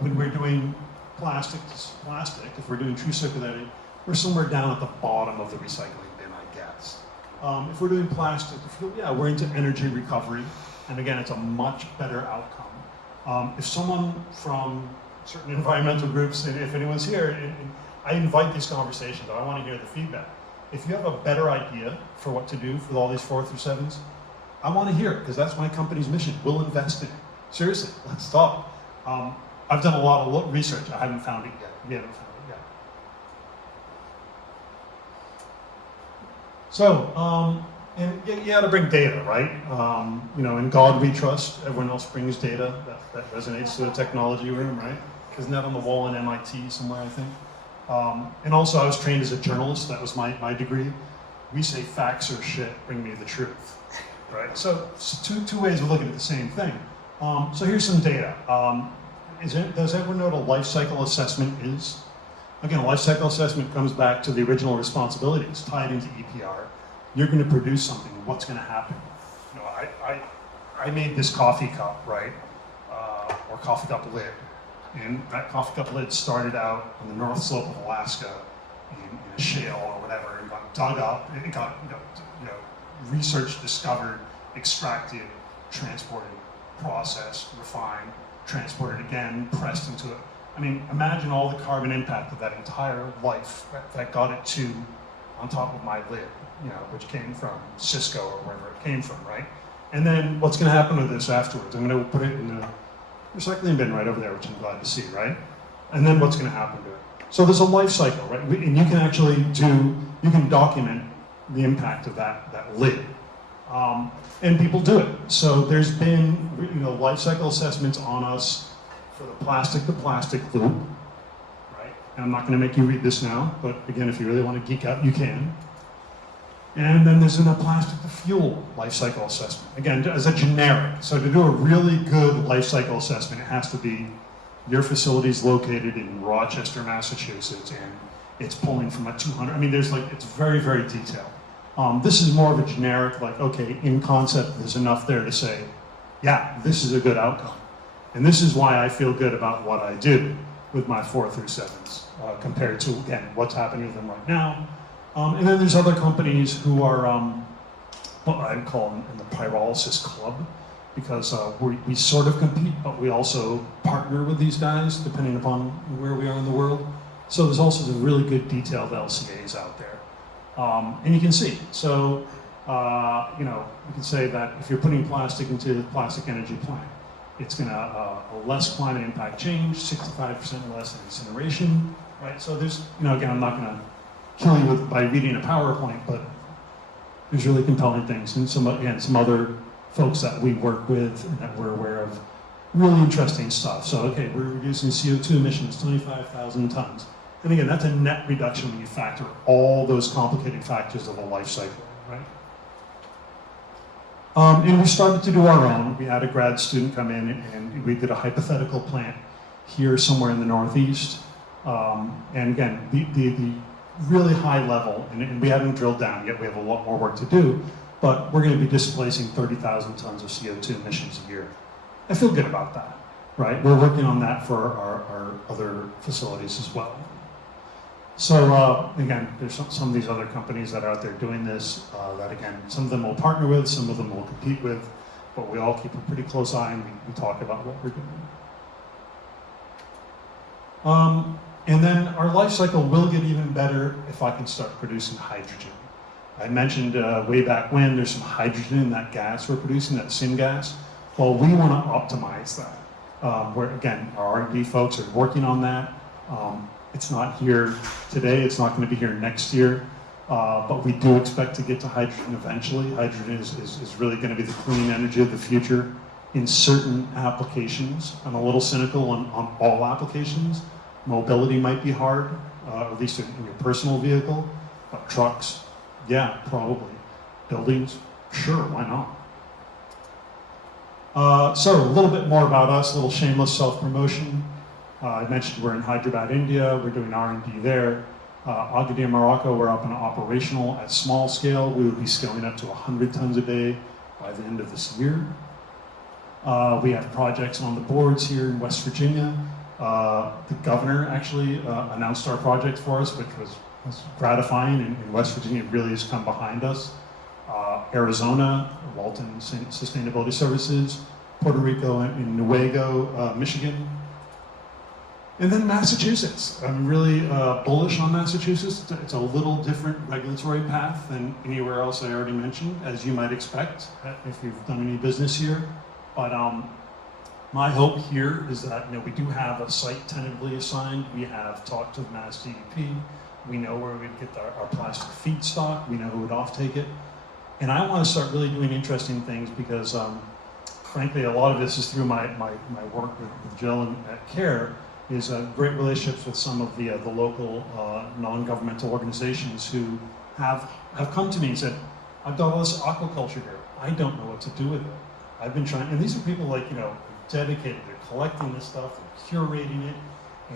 When we're doing plastic, if we're doing true circularity, we're somewhere down at the bottom of the recycling bin, I guess. If we're doing plastic, we're into energy recovery, and again, it's a much better outcome. If someone from certain environmental groups, and if anyone's here, I invite these conversations. I want to hear the feedback. If you have a better idea for what to do with all these 4 through 7s, I want to hear it, because that's my company's mission. We'll invest in it. Seriously, let's talk. I've done a lot of research. I haven't found it yet. We haven't found it yet. So, and you got to bring data, right? In God we trust. Everyone else brings data. That resonates to the technology room, right? Isn't that on the wall in MIT somewhere, I think? And also, I was trained as a journalist. That was my degree. We say facts or shit, bring me the truth, right? So two ways of looking at the same thing. So here's some data. Does everyone know what a life cycle assessment is? Again, a life cycle assessment comes back to the original responsibility. It's tied into EPR. You're going to produce something. What's going to happen? I made this coffee cup, right? Or coffee cup lid. And that coffee cup lid started out on the North Slope of Alaska in a shale or whatever, and got dug up, and it got researched, discovered, extracted, transported, processed, refined, transported again, pressed into it. I mean, imagine all the carbon impact of that entire life that got it to on top of my lid, which came from Cisco or wherever it came from, right? And then what's going to happen with this afterwards? I'm going to put it in the recycling bin right over there, which I'm glad to see, right? And then what's going to happen to it? So there's a life cycle, right? And you can actually you can document the impact of that lid. And people do it. So there's been, life cycle assessments on us for the plastic loop, right? And I'm not going to make you read this now, but again, if you really want to geek out, you can. And then there's a plastic to fuel life cycle assessment. Again, as a generic. So to do a really good life cycle assessment, it has to be your facility's located in Rochester, Massachusetts, and it's pulling from a 200. I mean, it's very, very detailed. This is more of a generic, okay, in concept, there's enough there to say, yeah, this is a good outcome. And this is why I feel good about what I do with my 4 through 7s, compared to, again, what's happening with them right now. And then there's other companies who are, I'd call them in the pyrolysis club, because we sort of compete, but we also partner with these guys, depending upon where we are in the world. So there's also some really good detailed LCAs out there. And you can see, so, you can say that if you're putting plastic into the plastic energy plant, it's going to a less climate impact change, 65% less incineration, right? So there's, again, I'm not going to kill you by reading a PowerPoint, but there's really compelling things. And some other folks that we work with and that we're aware of, really interesting stuff. So, okay, we're reducing CO2 emissions, 25,000 tons. And again, that's a net reduction when you factor all those complicated factors of a life cycle, right? And we started to do our own. We had a grad student come in and we did a hypothetical plant here somewhere in the Northeast. And again, the really high level, and we haven't drilled down yet, we have a lot more work to do, but we're going to be displacing 30,000 tons of CO2 emissions a year. I feel good about that, right? We're working on that for our other facilities as well. So again, there's some of these other companies that are out there doing this, that again, some of them will partner with, some of them will compete with. but we all keep a pretty close eye and we talk about what we're doing. And then our life cycle will get even better if I can start producing hydrogen. I mentioned way back when there's some hydrogen in that gas we're producing, that syngas. Well, we want to optimize that. Where again, our R&D folks are working on that. It's not here today, it's not going to be here next year, but we do expect to get to hydrogen eventually. Hydrogen is really going to be the clean energy of the future in certain applications. I'm a little cynical on all applications. Mobility might be hard, at least in your personal vehicle, but trucks, yeah, probably. Buildings, sure, why not? So a little bit more about us, a little shameless self-promotion. I mentioned we're in Hyderabad, India. We're doing R&D there. Agadir, Morocco, we're up and operational at small scale. We will be scaling up to 100 tons a day by the end of this year. We have projects on the boards here in West Virginia. The governor actually announced our project for us, which was gratifying, and West Virginia really has come behind us. Arizona, Walton Sustainability Services, Puerto Rico and Newaygo, Michigan. And then Massachusetts. I'm really bullish on Massachusetts. It's a little different regulatory path than anywhere else I already mentioned, as you might expect if you've done any business here. But my hope here is that we do have a site tentatively assigned. We have talked to the Mass DEP. We know where we'd get our plastic feedstock. We know who would offtake it. And I want to start really doing interesting things because, frankly, a lot of this is through my work with Jill and at CARE, is great relationships with some of the local non-governmental organizations who have come to me and said, I've done all this aquaculture here. I don't know what to do with it. I've been trying, and these are people like, dedicated. They're collecting this stuff, they're curating it,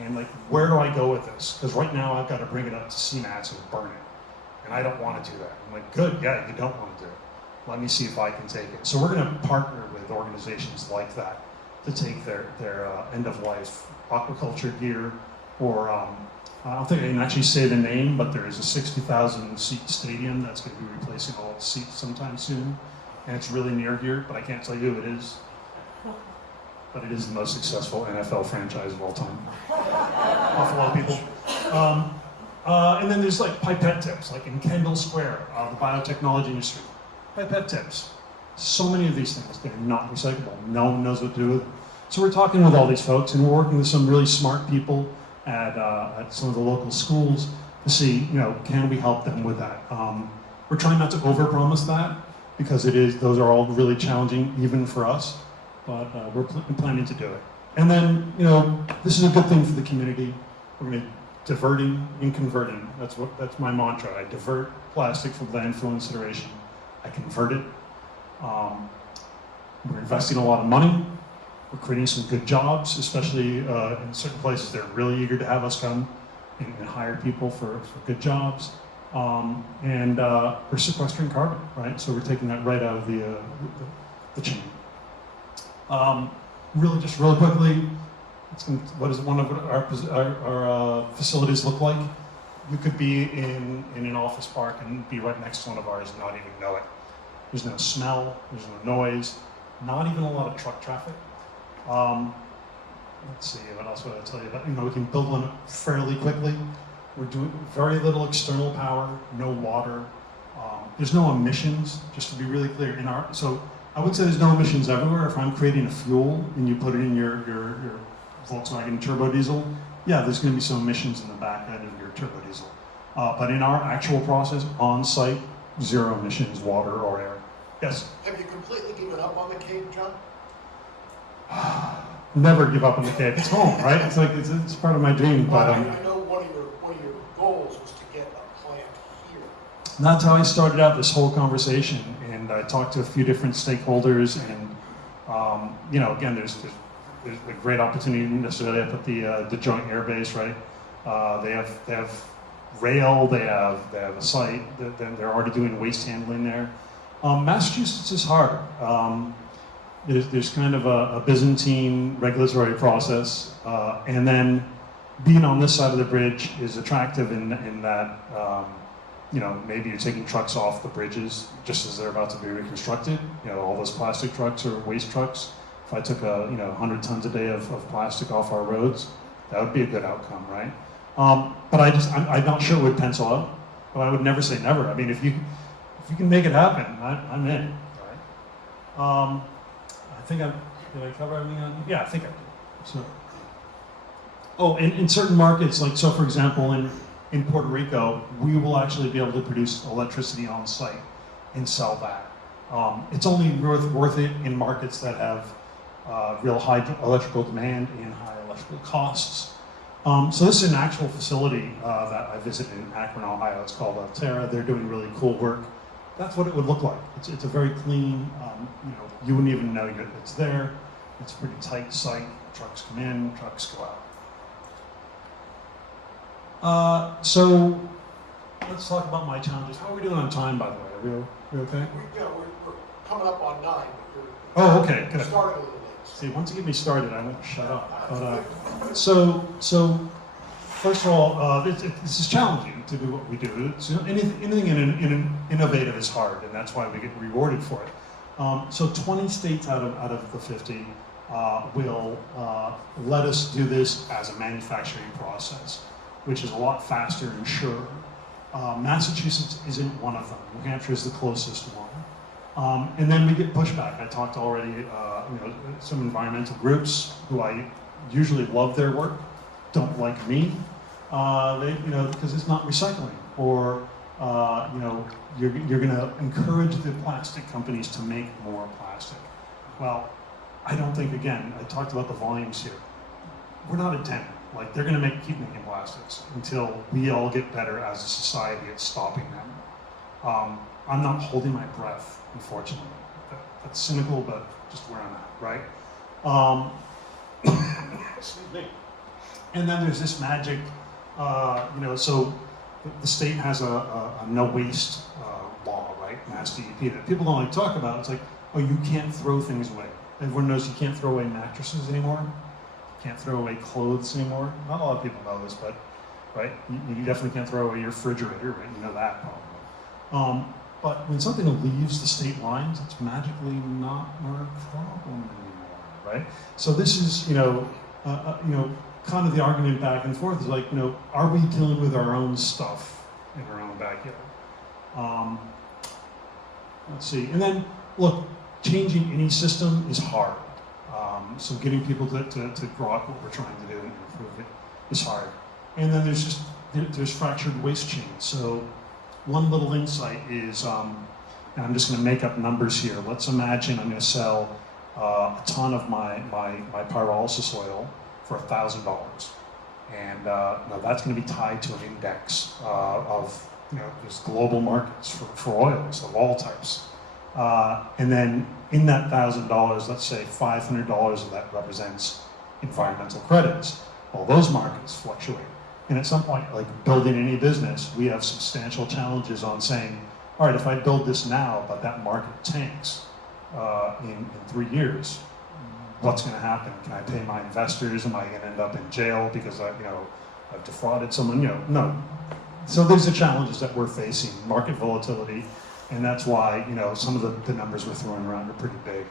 and like, where do I go with this? Because right now I've got to bring it up to CMATS and burn it. And I don't want to do that. I'm like, good, yeah, you don't want to do it. Let me see if I can take it. So we're going to partner with organizations like that to take their end-of-life aquaculture gear, or I don't think I can actually say the name, but there is a 60,000 seat stadium that's going to be replacing all its seats sometime soon. And it's really near here, but I can't tell you who it is. But it is the most successful NFL franchise of all time. Buffalo people. And then there's like pipette tips, like in Kendall Square, the biotechnology industry. Pipette tips. So many of these things, they're not recyclable. No one knows what to do with them. So we're talking with all these folks, and we're working with some really smart people at some of the local schools to see, can we help them with that? We're trying not to overpromise that, because those are all really challenging even for us, but we're planning to do it. And then, this is a good thing for the community. We're going to diverting and converting. That's my mantra. I divert plastic from landfill incineration. I convert it. We're investing a lot of money. We're creating some good jobs, especially in certain places. They're really eager to have us come and hire people for good jobs. And we're sequestering carbon, right? So we're taking that right out of the chain. Really quickly, what does one of our facilities look like? You could be in an office park and be right next to one of ours and not even know it. There's no smell, there's no noise, not even a lot of truck traffic. Let's see, what else would I tell you about? We can build one fairly quickly. We're doing very little external power, no water. There's no emissions, just to be really clear. So I would say there's no emissions everywhere. If I'm creating a fuel and you put it in your Volkswagen turbo diesel, yeah, there's going to be some emissions in the back end of your turbo diesel. But in our actual process, on site, zero emissions, water or air. Yes? Have you completely given up on the Cape, John? Never give up on the Cape. It's home, right? It's like it's part of my dream. But I know one of your goals was to get a plant here. that's how I started out this whole conversation. And I talked to a few different stakeholders, and again, there's a great opportunity necessarily up at the Joint Air Base, right? They have rail, they have a site, they're already doing waste handling there. Massachusetts is hard. There's kind of a Byzantine regulatory process, and then being on this side of the bridge is attractive in that maybe you're taking trucks off the bridges just as they're about to be reconstructed. All those plastic trucks or waste trucks. If I took 100 tons a day of plastic off our roads, that would be a good outcome, right? But I'm not sure it would pencil out. But I would never say never. I mean, if you can make it happen, I'm in. Right? I think did I cover everything on? Yeah, I think I did. So. Oh, in certain markets, like so, for example, in Puerto Rico, we will actually be able to produce electricity on site and sell that. It's only worth it in markets that have real high electrical demand and high electrical costs. So this is an actual facility that I visited in Akron, Ohio. It's called Altera. They're doing really cool work. That's what it would look like. It's a very clean, you wouldn't even know it's there. It's a pretty tight site. Trucks come in, trucks go out. So let's talk about my challenges. How are we doing on time, by the way? Are we okay? We're coming up on 9, but Oh, okay, you're good. starting a little late. See, once you get me started, I won't shut up. But, so first of all, this is challenging to do what we do. Anything innovative is hard, and that's why we get rewarded for it. So 20 states out of the 50 will let us do this as a manufacturing process, which is a lot faster and surer. Massachusetts isn't one of them. New Hampshire is the closest one. And then we get pushback. I talked already, some environmental groups who I usually love their work, don't like me, because it's not recycling, or you're going to encourage the plastic companies to make more plastic. Well, I don't think, again, I talked about the volumes here. We're not a dent. Like, they're going to keep making plastics until we all get better as a society at stopping them. I'm not holding my breath, unfortunately. That's cynical, but just where I'm at, right? Excuse me. And then there's this magic, so the state has a no waste law, right? Mass DEP that people don't like to talk about. It's like, oh, you can't throw things away. Everyone knows you can't throw away mattresses anymore. Can't throw away clothes anymore. Not a lot of people know this, but right, you definitely can't throw away your refrigerator, right? You know that probably. But when something leaves the state lines, it's magically not our problem anymore, right? So this is, kind of the argument back and forth is like, are we dealing with our own stuff in our own backyard? Let's see, and then look, changing any system is hard. So getting people to grok what we're trying to do and improve it is hard. And then there's fractured waste chains. So one little insight is, and I'm just going to make up numbers here. Let's imagine I'm going to sell a ton of my pyrolysis oil for $1,000, and that's going to be tied to an index of there's global markets for oils of all types. And then in that $1,000, let's say $500 of that represents environmental credits. Well, those markets fluctuate. And at some point, like building any business, we have substantial challenges on saying, all right, if I build this now, but that market tanks in 3 years, what's going to happen? Can I pay my investors? Am I going to end up in jail because I've defrauded someone? No. So these are challenges that we're facing, market volatility. And that's why, some of the numbers we're throwing around are pretty big.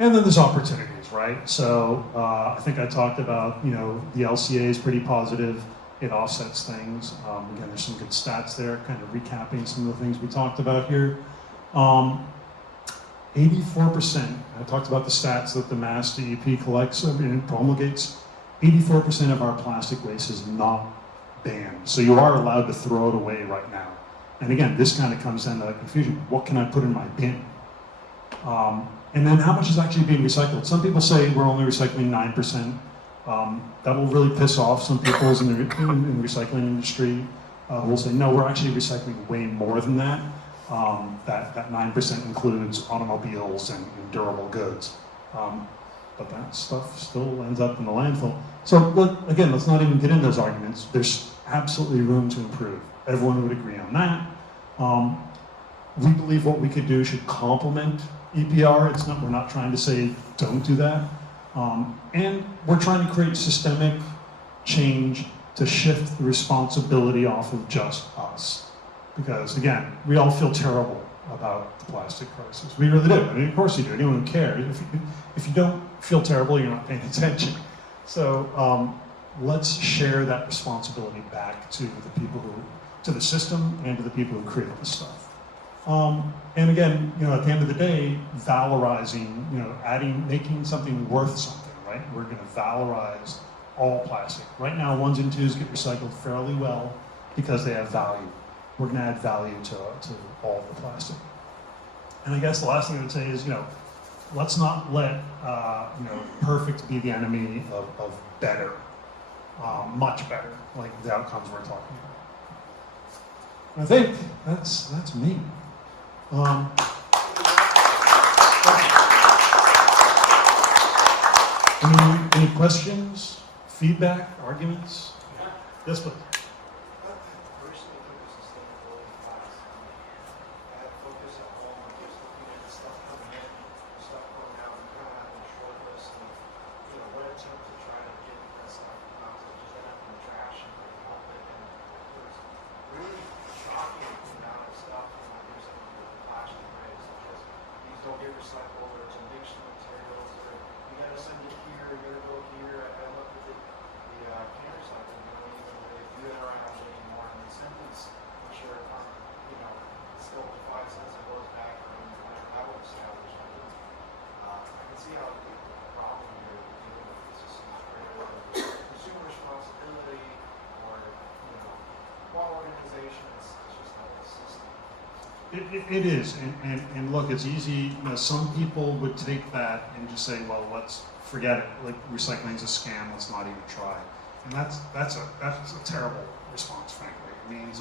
And then there's opportunities, right? So I think I talked about, the LCA is pretty positive. It offsets things. Again, there's some good stats there, kind of recapping some of the things we talked about here. 84%, I talked about the stats that the Mass DEP collects and promulgates. 84% of our plastic waste is not banned. So you are allowed to throw it away right now. And again, this kind of comes into confusion. What can I put in my bin? And then how much is actually being recycled? Some people say we're only recycling 9%. That will really piss off some people in the recycling industry. Will say, no, we're actually recycling way more than that. That 9% includes automobiles and durable goods. But that stuff still ends up in the landfill. So again, let's not even get into those arguments. There's absolutely room to improve. Everyone would agree on that. We believe what we could do should complement EPR. We're not trying to say don't do that. And we're trying to create systemic change to shift the responsibility off of just us. Because again, we all feel terrible about the plastic crisis. We really do. I mean, of course you do. Anyone who cares. If you don't feel terrible, you're not paying attention. So let's share that responsibility back to the people to the system and to the people who create this stuff. And again, at the end of the day, valorizing, making something worth something, right? We're going to valorize all plastic. Right now, 1s and 2s get recycled fairly well because they have value. We're going to add value to all the plastic. And I guess the last thing I would say is, let's not let perfect be the enemy of better, much better, like the outcomes we're talking about. And I think that's me. Any questions, feedback, arguments? Yes, please. I recently took a sustainability class. I had to focus at home on just looking at the stuff coming in, the stuff going out, and kind of having a short list of, what attempt to try to get that stuff out, so just end up in the trash and help it. And it was really shocking the amount of stuff when there's some of the plastic waste, because these don't get recycled, or it's addiction materials, or you gotta send it here, you gotta go here. I looked at the can recycling, even though they do it around anymore, and the sentence, I'm sure if I'm, still 5 cents it goes back, or that would establish. I can see how it could be a problem here dealing with this is not very consumer responsibility, or, one organization, it's just not a system. It is, and look, it's easy. Some people would take that and just say, well, let's forget it. Like, recycling's a scam. Let's not even try. And that's a terrible response, frankly. It means,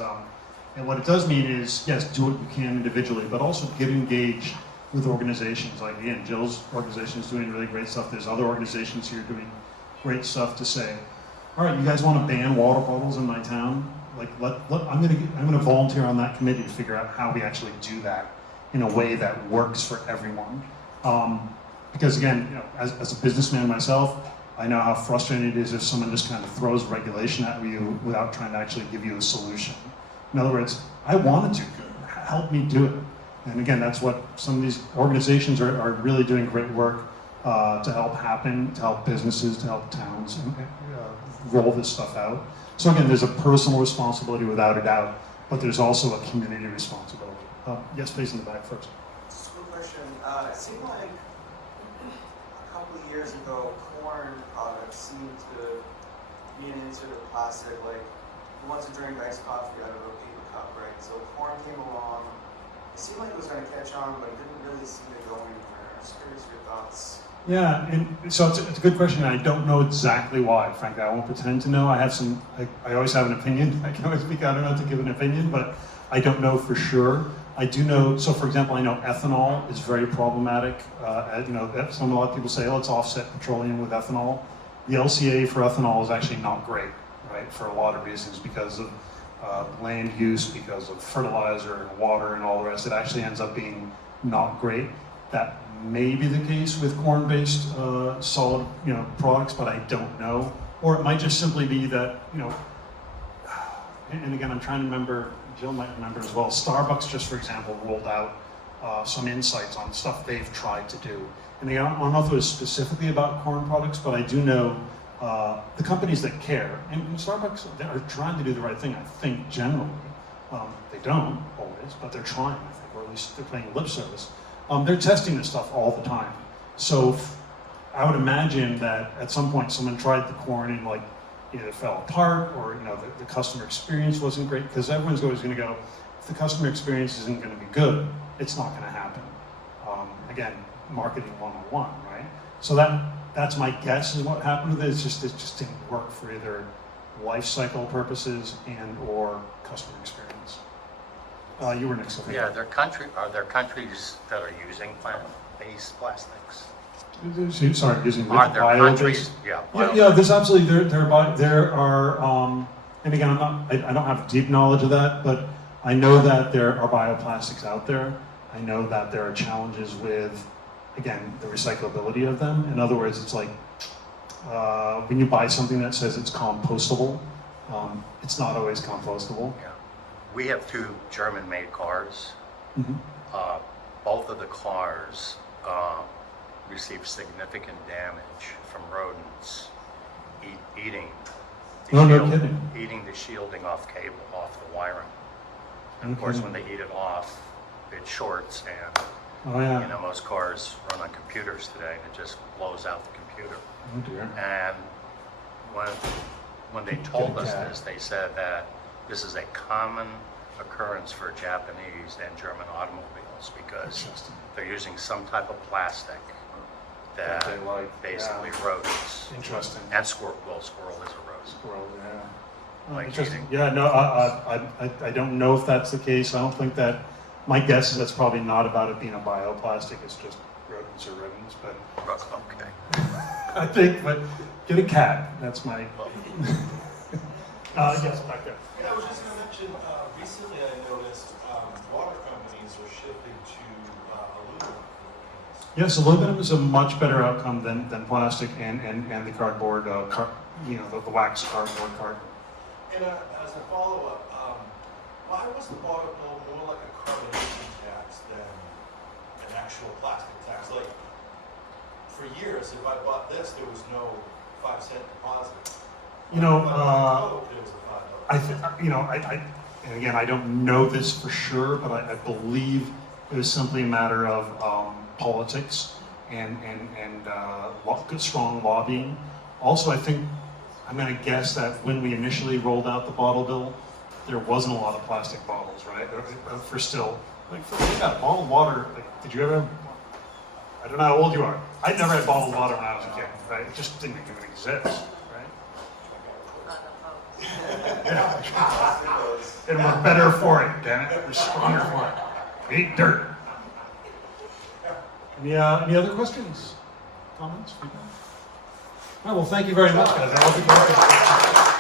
and what it does mean is, yes, do what you can individually, but also get engaged with organizations. Like, again, Jill's organization is doing really great stuff. There's other organizations here doing great stuff to say, all right, you guys want to ban water bottles in my town? Like, I'm gonna volunteer on that committee to figure out how we actually do that in a way that works for everyone. Because again, as a businessman myself, I know how frustrating it is if someone just kind of throws regulation at you without trying to actually give you a solution. In other words, I wanted to, help me do it. And again, that's what some of these organizations are really doing great work to help happen, to help businesses, to help towns roll this stuff out. So again, there's a personal responsibility without a doubt, but there's also a community responsibility. Yes, please, in the back first. Just a quick question. It seemed like a couple of years ago, corn products seemed to be an insert of plastic. Like, who wants to drink iced coffee out of a paper cup, right? So corn came along. It seemed like it was going to catch on, but it didn't really seem to go anywhere. I'm just curious your thoughts. Yeah, and so it's a good question, and I don't know exactly why. Frankly, I won't pretend to know. I always have an opinion. I can always speak out about to give an opinion, but I don't know for sure. I do know, so for example, I know ethanol is very problematic. A lot of people say, let's offset petroleum with ethanol. The LCA for ethanol is actually not great, right, for a lot of reasons, because of land use, because of fertilizer and water and all the rest. It actually ends up being not great. That may be the case with corn-based solid, products, but I don't know. Or it might just simply be that, and again, I'm trying to remember, Jill might remember as well, Starbucks just, for example, rolled out some insights on stuff they've tried to do. And again, I don't know if it was specifically about corn products, but I do know the companies that care, and Starbucks, they are trying to do the right thing, I think, generally. They don't always, but they're trying, I think, or at least they're playing lip service. They're testing this stuff all the time. So I would imagine that at some point someone tried the corn and either fell apart, or the customer experience wasn't great, because everyone's always going to go, if the customer experience isn't going to be good, it's not going to happen. Again, marketing 101, right? So that's my guess is what happened with it. It just didn't work for either life cycle purposes and or customer experience. You were next. Yeah, are there countries that are using plant-based plastics? Sorry, using Are there bio-based? countries? Yeah. Yeah, there's absolutely there are and again, I don't have deep knowledge of that, but I know that there are bioplastics out there. I know that there are challenges with, again, the recyclability of them. In other words, it's like when you buy something that says it's compostable, It's not always compostable. Yeah. We have 2 German-made cars. Both of the cars received significant damage from rodents eating the Oh, no kidding. eating the shielding off the wiring. And of course, when they eat it off, it shorts, and Oh, yeah. you know, most cars run on computers today, and it just blows out the computer. Oh, dear. And when they told us cat. this, they said that this is a common occurrence for Japanese and German automobiles because Interesting. they're using some type of plastic that That they like, basically yeah. rodents. Interesting. And squirrel is a rodent. Squirrel, yeah. Oh, Like interesting. eating. Yeah, no, I don't know if that's the case. I don't think that, my guess is that's probably not about it being a bioplastic, it's just rodents are rodents, but Okay. I think, but get a cat, that's my, yes, back there. And I was just gonna mention, recently I noticed, water companies are shifting to, aluminum. Yes, aluminum is a much better outcome than plastic and the cardboard, the wax cardboard carton. And as a follow-up, why was the water bill more like a carbonation tax than an actual plastic tax? Like, for years, if I bought this, there was no 5-cent deposit. You know, If I bought Coke, it was a $5. And again, I don't know this for sure, but I believe it was simply a matter of politics and strong lobbying. Also, I think, I'm going to guess that when we initially rolled out the bottle bill, there wasn't a lot of plastic bottles, right? For still, like, yeah, bottled water, like, did you ever, I don't know how old you are. I never had bottled water when I was a kid, right? It just didn't even exist, right? Yeah. And we're better for it, damn it. We're stronger for it. We ate dirt. Any other questions? Comments? Feedback? All right, well, thank you very much, guys. That was a great